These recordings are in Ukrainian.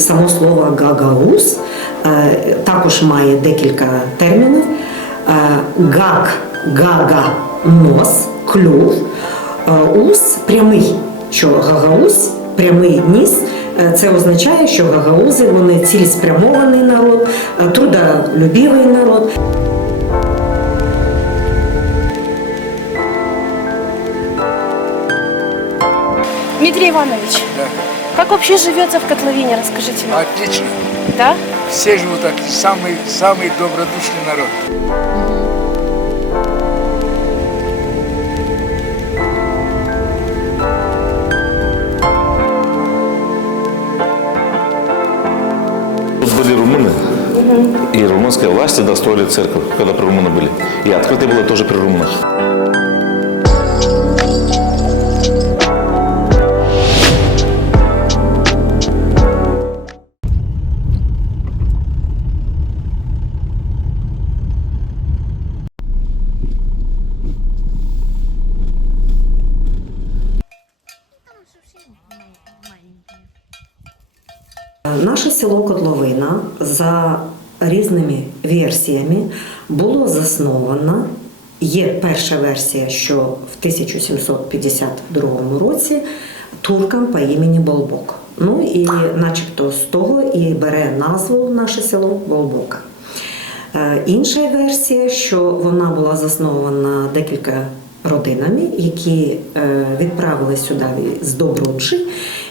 само слово гагаус е, також має декілька термінів. Е, Гаг, гага, нос, клюв, Е, ус прямий, що гагаус, прямий ніс. Це означає, що гагаузи вони цілеспрямований народ, трудолюбивий народ. Дмитрий Иванович, Да. Как вообще живется в котловине, расскажите нам. Отлично. Да? Все живут так. Самый, самый добродушный народ. Тут были румыны, и румынские власти достроили церковь, когда при румыны были. И открытие было тоже при румынах. Наше село Котловина за різними версіями було засновано. Є перша версія, що в 1752 році туркам по імені Болбок. Ну і начебто з того і бере назву наше село Болбока. Е, Інша версія, що вона була заснована декілька родинами, які е, відправили сюди з Добруджі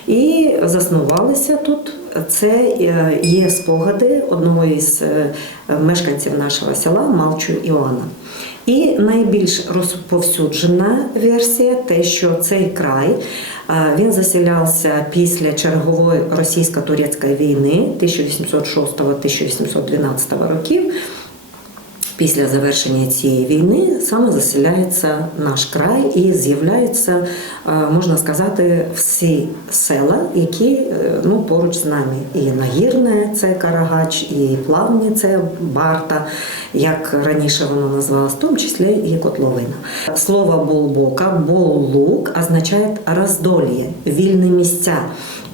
і заснувалися тут. Це е, є спогади одного із е, мешканців нашого села Малчу Іоанна. І найбільш розповсюджена версія те, що цей край він заселявся після чергової російсько-турецької війни 1806-1812 років. Після завершення цієї війни саме заселяється наш край і з'являються, е, можна сказати, всі села, які е, ну, поруч з нами. І Нагірне це Карагач, і Плавні це Барта, як раніше воно називалось, в тому числі і Котловина. Слово Болбока, Боллук означає роздольє, вільні місця.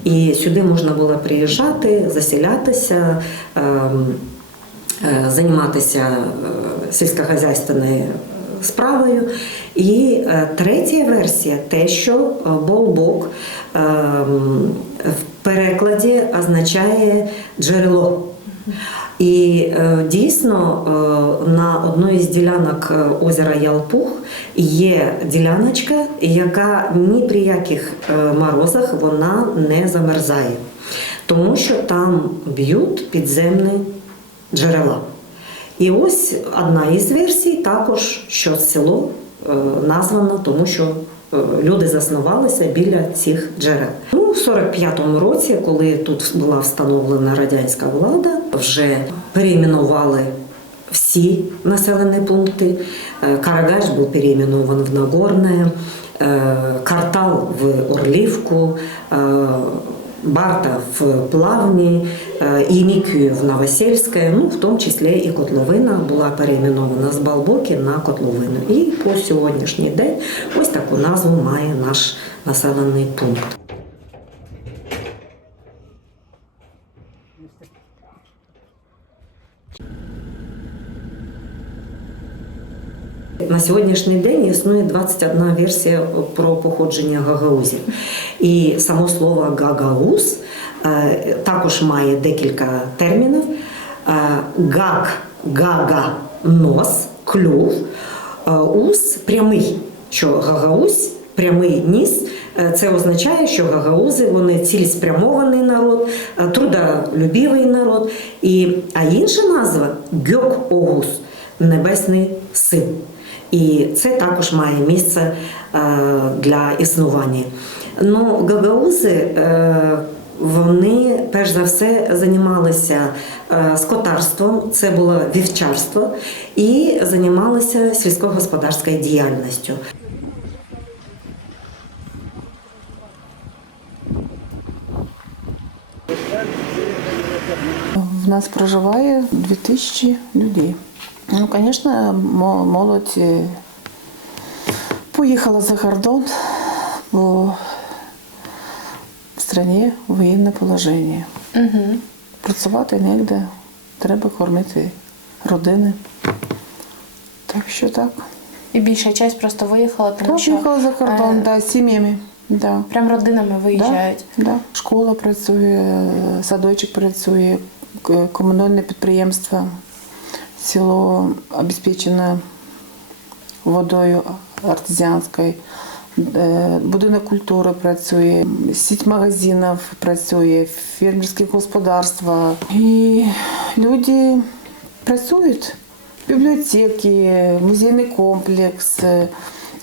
І сюди можна було приїжджати, заселятися. Е, займатися е, справою. І е, третя версія те, що болбок в перекладі означає джерело. І дійсно на одній з ділянок озера Ялпух є діляночка, яка ні при яких морозах вона не замерзає, тому що там б'ють підземні джерела. І ось одна із версій також, що село е, названо, тому що е, люди заснувалися біля цих джерел. Ну, в 45-му році, коли тут була встановлена радянська влада, вже перейменували всі населені пункти. Е, Карагач був переименован в Нагорне, Картал в Орлівку. Барта в Плавні, е, і Нікію в Новосельське, ну в тому числі і Котловина була перейменована з Балбоки на Котловину. І по сьогоднішній день ось таку назву має наш населений пункт. На сьогоднішній день існує 21 версія про походження гагаузів. І само слово гагауз е, також має декілька термінів: Е, гаг, гага, нос, клюв, Е, ус прямий, що гагауз прямий ніс. Це означає, що гагаузи вони цілеспрямований народ, трудолюбивий народ. І, а інша назва гьок огус небесний син. І це також має місце е, для існування. Ну, гагаузи е, вони перш за все займалися е, скотарством, це було вівчарство, і займалися сільськогосподарською діяльністю. В нас проживає 2000 людей. Ну, звісно, мо- молодь е, поїхала за кордон, бо в країні воєнне положення. Угу. Працювати негде, треба кормити родини. Так що так. І більша часть просто виїхала, тому що їхала за кордон, е, да, з сім'ями. Да. прям родинами виїжджають. Да, да. Школа працює, садочок працює, комунальне підприємство, село обезпечено водою артезіанською, е, будинок культури працює, сіть магазинів працює, фермерське господарство. І люди працюють. Бібліотеки, музейний комплекс.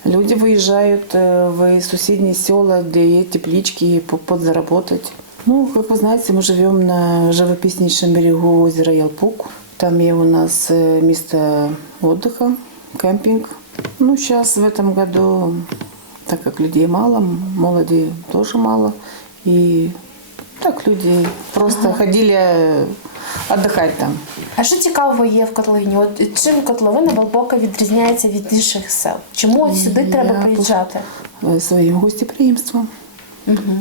Люди виїжджають е, в сусідні села, де є теплички, по- подзаработать. Ну, как вы знаете, мы живем на живописнейшем берегу озера Ялпук. Там є у нас э, место отдыха, кемпинг. Ну, сейчас в этом году, так как людей мало, молоді тоже мало. И так люди просто ходили э, отдыхать там. А що цікавого є в котловині? От чим котловина Балбока відрізняється від інших сел? Чому от сюди Я треба тут- приїжджати? е, своїм гостеприємством.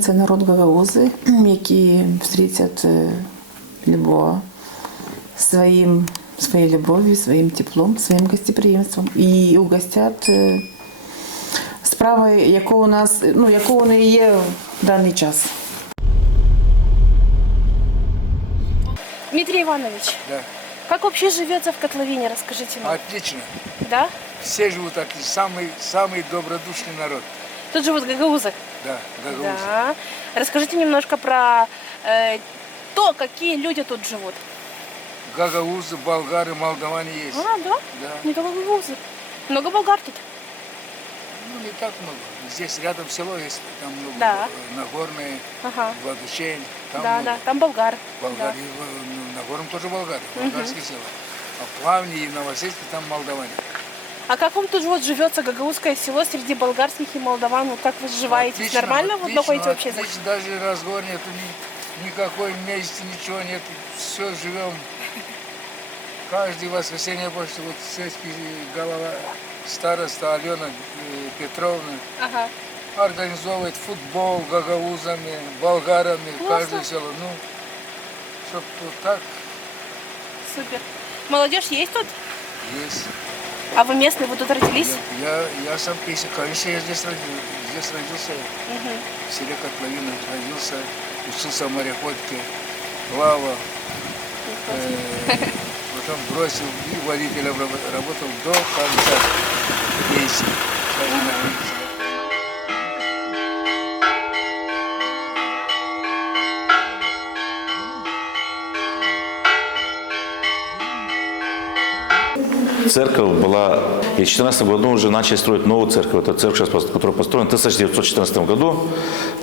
Це народ Гагаузи, які встрітять е, любого своїм, своєю любов'ю, своїм теплом, своїм гостеприємством. І угостять е, справи, яку у нас, ну, яку вони є в даний час. Дмитрий Иванович, Да. как вообще живется в котловине, расскажите мне. Отлично. Да? Все живут так. и Самый, самый добродушный народ. Тут живут гагаузы. Да, Гагаузы. Да. Расскажите немножко про э, то, какие люди тут живут. Гагаузы, болгары, молдаване есть. А, да? Да. Не гагаузы. Много болгар тут. Ну, не так много. Здесь рядом село есть, там много. Да. Нагорные, Ага. Благочейн. Там да, много. да, там болгар. Болгары, э, ну, Нагорном тоже болгары, болгарские села. А Плавни и Новосельске там молдаване. А как вам тут вот живется гагаузское село среди болгарских и молдаван? Вот как вы сживаетесь? Отлично, Нормально вот находите вообще? отлично. Даже разговор нету, ни, никакой мести, ничего нет. Все живем. Каждое воскресенье после вот сельский голова староста Алена э, Петровна Ага. организовывает футбол гагаузами, болгарами, Классно. каждое село. Ну, чтоб вот так Супер. Молодежь есть тут? есть. А вы местный, вы тут родились? Я, я сам песня, конечно, я здесь родился, здесь родился, Мгм. в селе Котловина родился, учился в мореходке, плавал, э, потом бросил и водителем раб- работал до конца пенсии. Церковь была, и в 2014 году уже начали строить новую церковь. Это церковь, которая построена в 1914 году,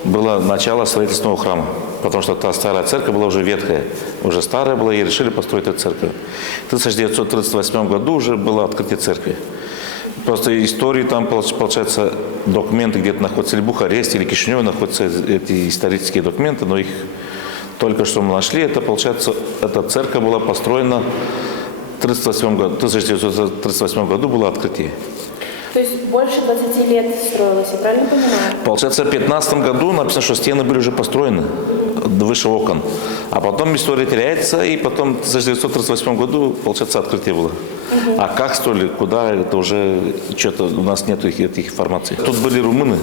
было начало строительства храма, потому что та старая церковь была уже ветхая, уже старая была, и решили построить эту церковь. В 1938 году уже было открытие церкви. Просто истории там, получ- получается, документы где-то находятся, или Бухаресте, или Кишиневе находятся эти исторические документы, но их только что мы нашли. Это, получается, эта церковь была построена в 1938 году, 1938 году было открытие. То есть больше 20 лет строилось, я правильно понимаю? Получается, в 2015 году написано, что стены были уже построены выше окон. А потом история теряется, и потом в 1938 году, получается, открытие было. А как строили, куда, это уже что-то у нас нет этих, информаций. Тут были румыны,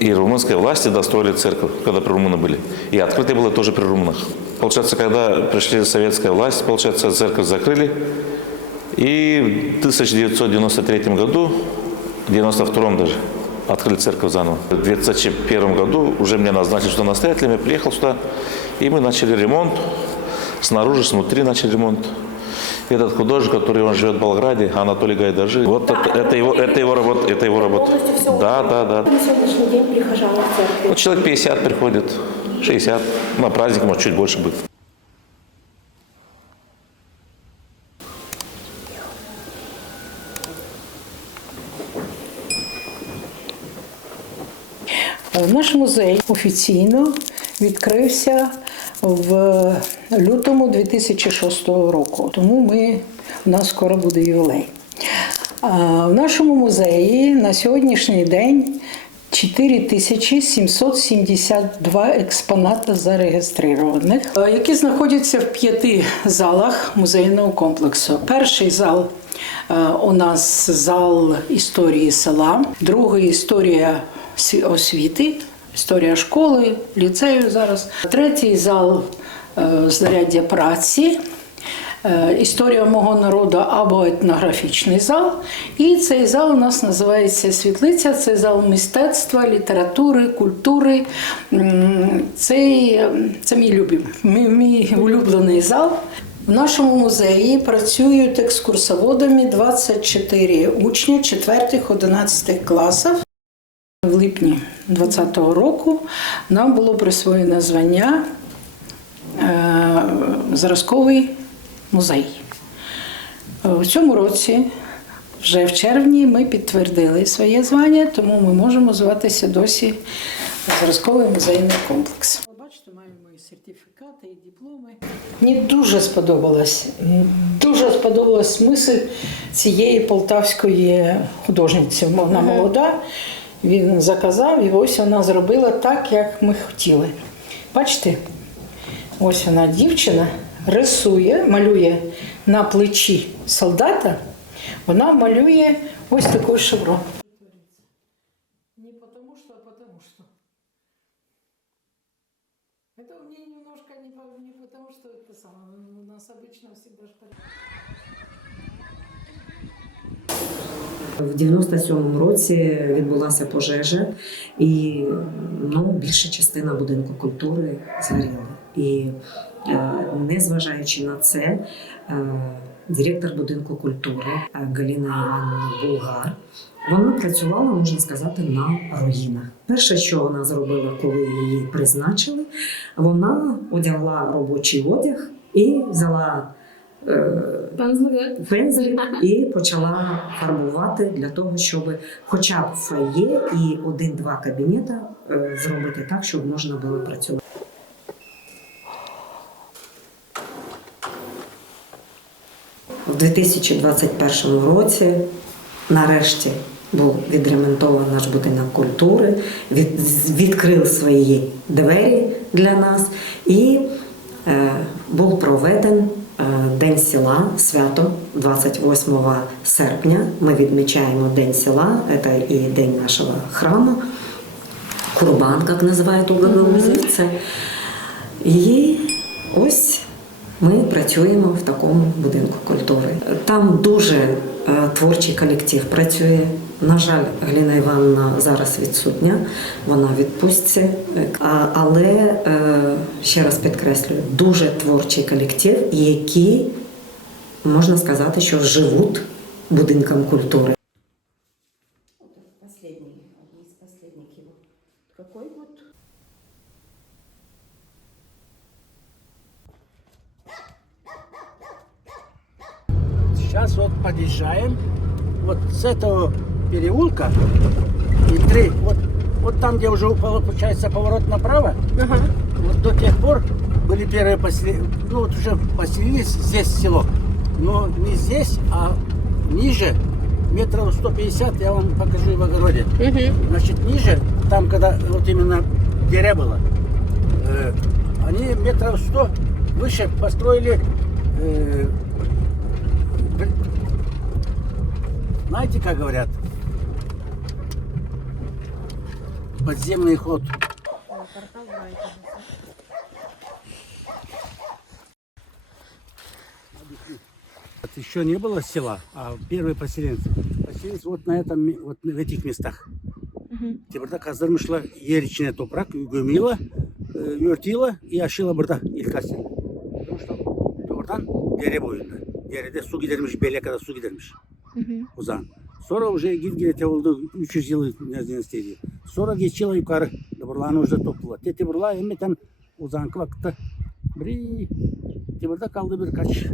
и румынские власти достроили церковь, когда при румыны были. И открытие было тоже при румынах. Получается, когда пришли советская власть, получается, церковь закрыли, и в 1993 году, в 92 даже, открыли церковь заново. В 2001 году уже меня назначили что настоятелем, я приехал сюда, и мы начали ремонт. Снаружи, снутри начали ремонт. Этот художник, который он живет в Болграде, Анатолий Гайдажи, вот это, это его, это его работа, это его работа. Да, да, да. На сегодняшний день прихожан в церкви. Ну, человек 50 приходит, 60. На праздник, может, чуть больше будет. Наш музей офіційно відкрився в лютому 2006 року, тому ми, у нас скоро буде ювілей. В нашому музеї на сьогоднішній день 4772 експоната зареєстрованих, е, які знаходяться в п'яти залах музейного комплексу. Перший зал е, у нас зал історії села, другий історія освіти, історія школи, ліцею зараз. Третій зал е, знаряддя праці. Е, Історія мого народу або етнографічний зал. І цей зал у нас називається Світлиця. Це зал мистецтва, літератури, культури. Цей, це мій любим, мій, мій улюблений зал. В нашому музеї працюють екскурсоводами 24 учня 4-11 класів. В липні 2020 року нам було присвоєно звання е, зразковий музей. В цьому році, вже в червні, ми підтвердили своє звання, тому ми можемо зватися досі зразковий музейний комплекс. Бачите, маємо і сертифікати, і дипломи. Мені дуже сподобалось. Дуже сподобалось смисл цієї полтавської художниці. Вона молода Він заказав, і ось вона зробила так, як ми хотіли. Бачите, ось вона дівчина рисує, малює на плечі солдата, вона малює ось такий шеврон. Не потому что, а потому что. Это мне немножко не, по- не потому, что это самое. У нас обычно всегда ж порядок. в 97-му році відбулася пожежа, і ну, більша частина будинку культури згоріла. І е, незважаючи на це, е, директор будинку культури е, Галина Івановна Булгар. Вона працювала, можна сказати, на руїнах. Перше, що вона зробила, коли її призначили, вона одягла робочий одяг і взяла пензлик і почала фарбувати для того, щоб хоча б фоє і один-два кабінета е, зробити так, щоб можна було працювати. У 2021 році нарешті був відремонтований наш будинок культури, від, відкрив свої двері для нас. І був проведен е, День села, свято 28 серпня. Ми відмічаємо День села, це і день нашого храму. Курбан, як називають у гагаузівці. І ось ми працюємо в такому будинку культури. Там дуже е, творчий колектив працює. На жаль, Галина Івановна зараз відсутня, вона відпустці. Але е, ще раз підкреслюю, дуже творчий колектив, які можна сказати, що живуть будинком культури. Сейчас вот подъезжаем, вот с этого переулка. И три, вот, вот там, где уже получается поворот направо, вот до тех пор были первые поселения, ну вот уже поселились здесь село, но не здесь, а ниже, метров 150, я вам покажу в огороде. Значит, ниже, там, когда вот именно деря было, э, они метров 100 выше построили э, Знаете, как говорят? подземный ход. Еще не было села, а первый поселенец. Поселенец вот на этом, вот в этих местах. Тебірді қаздырмышла ер ішіне топырақ көмейлі, өртейлі и ашилы бірді елкасы. Тобырдан дере бойында. Дереде су кедерміш, белекада су кедерміш. Узан. Сора уже Gilgil'e tevildi 300 yıl nezdinesteydi. Sonra geçiyorlar yukarı. Dıbırlarını уже topladılar. Te tıbırlar hem tam uzankı vakitte. Bir Тибырда kaldı birkaç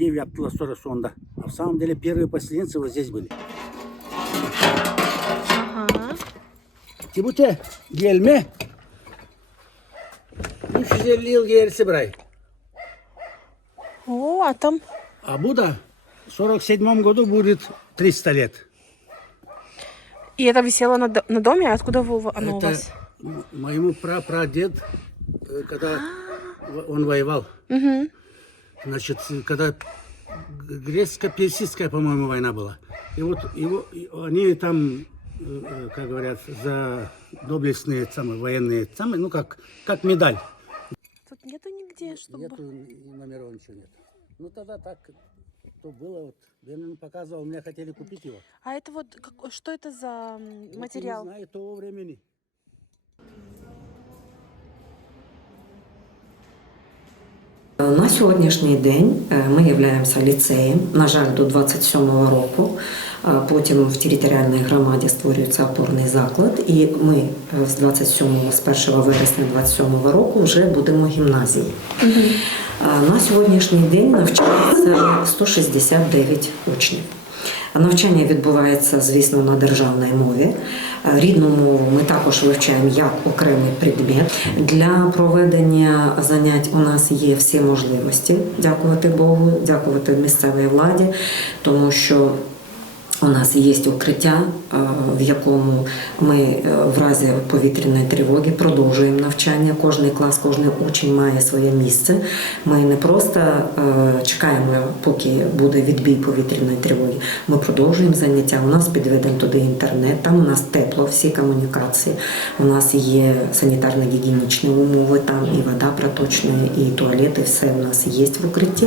ev yaptılar sonra sonunda. А в самом деле первые поселенцы вот здесь были. Tibute gelme 350 yıl gerisi burayı. О, а там А Буда в 47 году будет 300 лет. И это висело на, д- на доме? Откуда вы- оно у Это вас? м- моему прапрадед, э, когда в- он воевал, Угу. значит, э, когда г- грецко-персидская, по-моему, война была. И вот его, и они там, э, э, как говорят, за доблестные самые военные, самые, ну как, как медаль. Тут нету нигде, чтобы... Нету и номеров ничего нет. Ну тогда так, то было вот. Ленин показывал, меня хотели купить его. А это вот, как- что это за м, Вот материал? Не знаю того времени. Сьогоднішній день е, ми являємося ліцеєм. На жаль, до 27-го року. Е, Потім в територіальній громаді створюється опорний заклад, і ми е, з 27-го, з 1 вересня 27-го року вже будемо гімназії. Угу. На сьогоднішній день навчається 169 учнів. Навчання відбувається, звісно, на державній мові. Е, Рідну мову ми також вивчаємо як окремий предмет. Для проведення занять у нас є всі можливості, дякувати Богу, дякувати місцевій владі, тому що у нас є укриття, е, в якому ми е, в разі повітряної тривоги продовжуємо навчання. Кожний клас, кожен учень має своє місце. Ми не просто е, чекаємо, поки буде відбій повітряної тривоги. Ми продовжуємо заняття. У нас підведено туди інтернет, там у нас тепло, всі комунікації. У нас є санітарно-гігієнічні умови, там і вода проточна, і туалети, все у нас є в укритті.